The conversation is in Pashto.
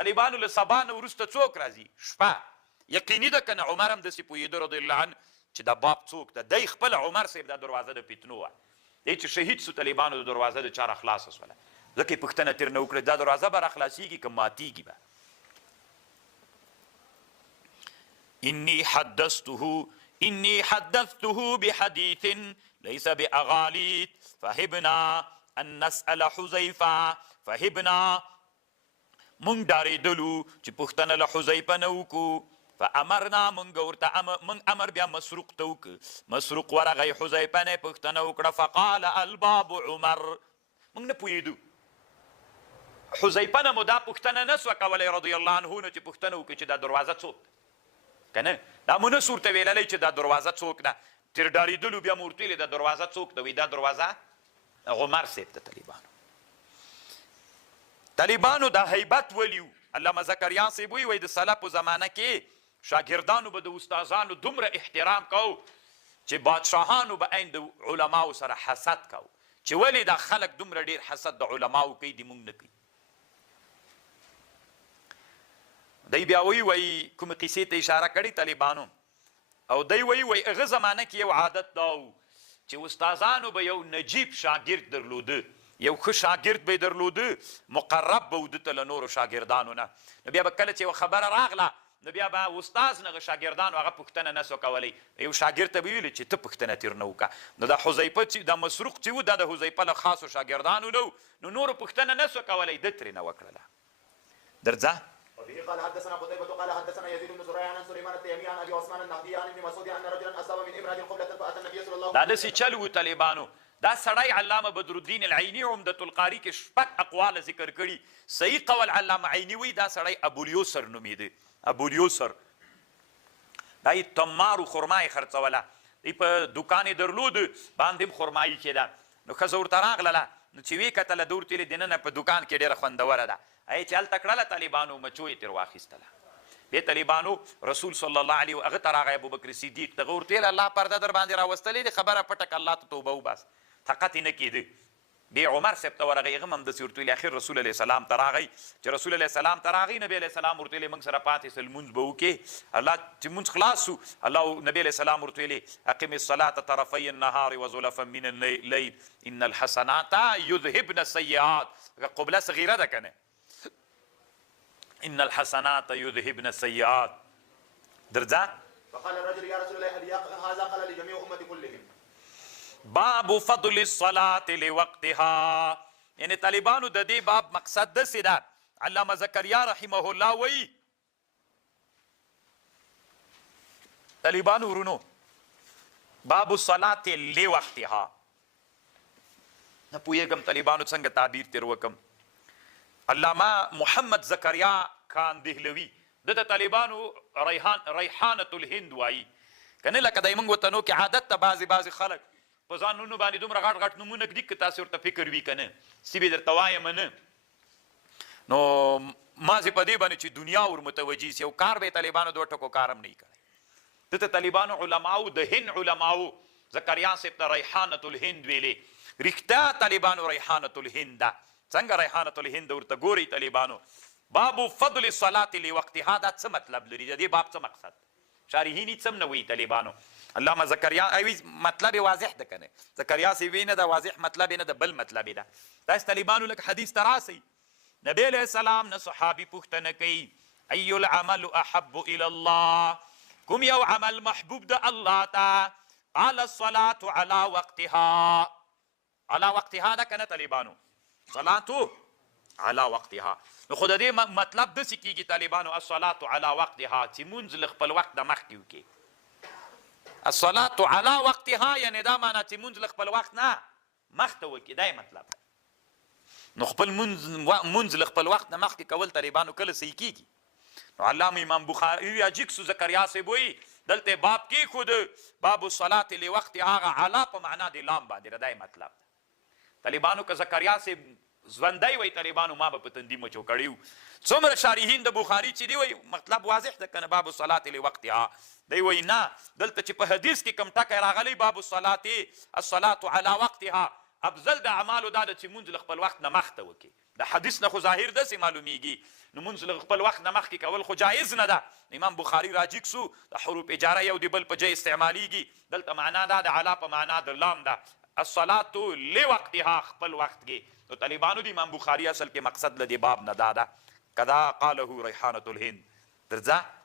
طالبانو له سبا نه وروسته څوک راځي؟ شپه. یقیني ده که نه عمر هم داسې پوهېده رضی الله عنه چې دا باب څوک ده. دی خپله عمر صاحب دا دروازه د فتنو وه. دی چې شهید سو طالبانو د دروازه د چا را خلاصه سوله. ځکه یې پوښتنه ترېنه وکړه دا دروازه به را خلاصېږي که ماتېږي به؟ إني حدثته بحديث ليس بأغاليط فهبنا أن نسأل حذيفة فهبنا من ډارېدلو چې پوښتنه له حذیفه نه وکړو فامرنا من ورته من امر بیا مسروق ته وکړ. مسروق ورغی حذیفه نه پوښتنه وکړه فقال الباب عمر. موږ نه پوهېدو حذیفه نه مو دا پوښتنه نه سوه کولی رضی الله عنه نه چې پوښتنه وکړي چې دا دروازه څوک که نه دا مو نه سو ورته ویللی چې دا دروازه څوک ده. تر ډارېدلو بیا مو ورته ویلې دا دروازه څوک ده؟ وایي دا دروازه عمر صاحب ته طالبانو دا هیبت ولیو. علامه زکریا صاحب وایي د سلفو زمانه کې شاګردانو به د استادانو دومره احترام کو چې بادشاهانو به عین د علماو سره حسد کو چې ولې دا خلک دومره ډېر حسد د علماو کوي دي موږ نه کوي. دی بیا وایي کومې قیسې ته اشاره کړې طالبانو او دی وایي هغه زمانه کې یو عادت دا و چې استادانو به یو نجیب شاګرد درلوده، یو ښه شاګرد به یې درلوده، مقرب به و ده ته له نورو شاګردانو نه. نو بیا به کله چې یوه خبره راغله نو بیا به استاز نه شاګردانو هغه پوښتنه نه سو کولی. یو شاګرد ته به ویلې چې ته پوښتنه ترېنه وکړه. نو دا حذیفه چې دا مسروق چې و دا د حذیفه له خاصو شاګردانو نه نو نورو پوښتنه نه سو کولی، ده ترېنه وکړله. درځه. وبه قال حدثنا قتيبة قال حدثنا يزيد بن زريع عن سليمان التيمي عن ابي عثمان النهدي عن ابن مسعود ان رجلا اصاب من امراه قبلة فاتى النبي صلى الله عليه وسلم. دا داسې چل و طالبانو. دا سړی علامه بدرالدین العیني عمدة القاري کې شپږ اقوال ذکر کړي. صحیح قول علامه عیني وایي دا سړی ابوالیسر نومېده. ابوالیسر دا یې تمارو خرما یې خرڅوله. دی په دوکان یې درلود باندې هم خرمایي کېده. نو ښځه ورته راغلله نو چې ویې کتله ده ورته ویلې دننه په دوکان کې ډېره خوندوره ده. ای چې هلته کړله طالبانو مچو یې ترې واخیستله. بیا طالبانو رسول صلی الله علیه و هغه ته راغی ابوبکر صدیق ته. هغه ورته ویل الله پرده در باندې راوستلې دې خبره پټه که الله ته توبه وباس. طاقت یې نه کېده. بیا عمر صاحب ته ورغی هغه هم همداسې ورته ویلې. اخر رسول علیه السلام ته راغی. چې رسول علیه السلام ته راغی نبي علیه السلام ورته ویلې موږ سره پاتې سه لمونځ به وکړې. الله چې مونځ خلاص سو الله نبي علیه السلام ورته ویلې اقم الصلاة طرفي النهار وزلفا من الليل ان الحسنات يذهبن السيئات. قبله صغیره ده که نه؟ ان الحسنات يذهبن السيئات. درځه. فقال الرجل يا رسول الله هذا قال لجميع امتي كلهم. باب فضل الصلاة لوقتها. یعنی طالبانو د دې باب مقصد داسې ده. علامه زکریا رحمه الله وایي طالبانو ورونو باب الصلاة لوقتها. نه پوهېږم طالبانو څنګه تعبیر تېر وکم. علامه محمد زکریا خان دهلوي ده د طالبانو ریحانة الهند وایي که نه. لکه دی موږ وطنو کې عادت ته بعضې خلک په ځانونو باندې دومره غټ غټ نومونه ږدي که تاسې ورته فکر وي که نه سی به درته وایم نه. نو مازې په دې باندې چې دنیا ورمتوجي سي. یو کار به یې طالبانو دوه ټکو کار هم نه یي کړی. دته طالبانو علماو د هند علماو زکریا صاحب ته ریحانة الهند ویلې. رښتیا طالبانو ریحانة الهند ده. څنګه ریحانة الهند ورته ګورئ طالبانو. باب فضل الصلاة لوقتها دا څه مطلب لري؟ د دې باب څه مقصد؟ شارحین یې څه هم نه وایي طالبانو. علامه زکریا اوی مطلب واضح ده که نه؟ زکریا صاحب نه ده واضح مطلب نه ده بل مطلب ده. داسې طالبانو لکه حدیث ته راسئ. نبی علیه السلام نه صحابي پوښتنه کوي ای العمل احب الی الله. کوم یو عمل محبوب ده الله ته؟ قال الصلاة على وقتها. على وقتها ده که نه طالبانو؟ صلاتو على وقتها. نو خو د دې مطلب داسې کېږي طالبانو الصلاة على وقتها چې مونځ له خپل وخت نه مخکې وکړي. الصلاة على وقتها یعنې دا معنا چې مونځ له خپل وخت نه مخته وکړي. دا یې مطلب ده. نو خپل مونځ له خپل وخت نه مخکې کول طالبانو کله صحیح کېږي؟ نو علامه امام بخاري یا جکسو زکریا صاحب وایي دلته باب کېښود باب الصلاة لوقتها. هغه علا په معنا د لام باندې ده. دا یې مطلب ده. طالبانو که زکریا صاحب ژوندی وی طالبانو ما به په تندي مچو کړي وو. څومره شارحین د بخاري چې دی وایي مطلب واضح ده که نه باب الصلاة لوقتها. دی وایي نه دلته چې په حدیث کې کوم ټکی راغلی باب الصلاة على وقتها افضل د اعمالو دا ده چې مونځ له خپل وخت نه مخته وکړي. د حدیث نه خو ظاهر داسې معلومیږي نو مونځ له خپل وخت نه مخکې کول خو جایز نه ده. امام بخاري راجیک سو د حروف اجاره یو د بل په ځای استعمالیږي. دلته معنا ده د علا په معنا د لام ده. الصلاة لوقتها خپل وخت کې. نو طالبانو د امام بخاري اصل کې مقصد له دې باب نه ده. کذا قاله ریحانة الهند. درځه